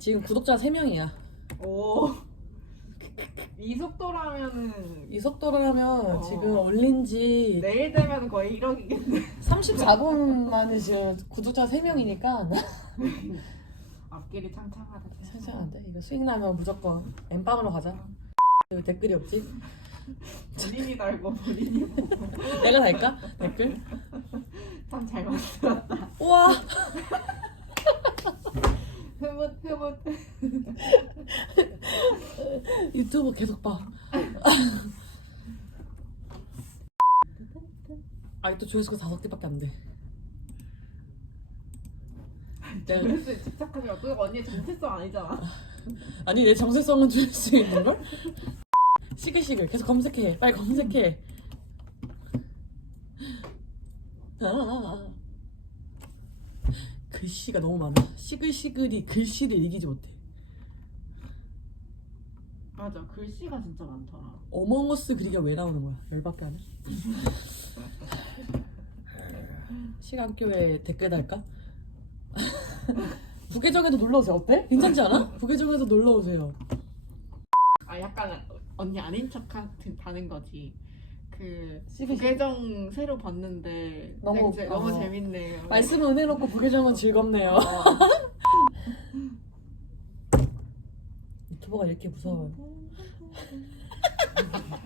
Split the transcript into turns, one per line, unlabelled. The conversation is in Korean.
지금 구독자 3명이야.
오. 이 속도라면은
이 속도라면
어.
지금 올린 지
내일 되면 거의 1억이겠네.
34분 만에 지금 구독자 3명이니까
앞길이 창창하다.
돼. 이거 수익 나면 무조건 엠빵으로 가자. 여기 댓글이 없지?
본인이 달고 본인이 보고
내가 달까? 댓글?
참잘 만들었다.
우와!
흐뭇 흐뭇.
유튜브 계속 봐. 아직도 조회수가 다섯 개밖에 안 돼. 내가,
집착하지 마. 그거 언니의 정체성 아니잖아.
아니 내 정체성은 조회수 있는 걸? 시글시글 계속 검색해. 빨리 검색해. 아, 글씨가 너무 많아. 시글시글이 글씨를 이기지 못해.
맞아. 글씨가 진짜 많더라.
어몽어스 그리기가 왜 나오는 거야? 열받게 하네. 시간교회 댓글 달까? 부계정에도 놀러 오세요. 어때? 괜찮지 않아? 부계정에도 놀러 오세요.
아 약간 언니 아닌 척 하는 거지. 그
시그시-
부계정 새로 봤는데
너무-
재- 너무
어.
재밌네요.
말씀은 은혜롭고 부계정은 즐겁네요.
어.
유튜버가 이렇게 무서워요.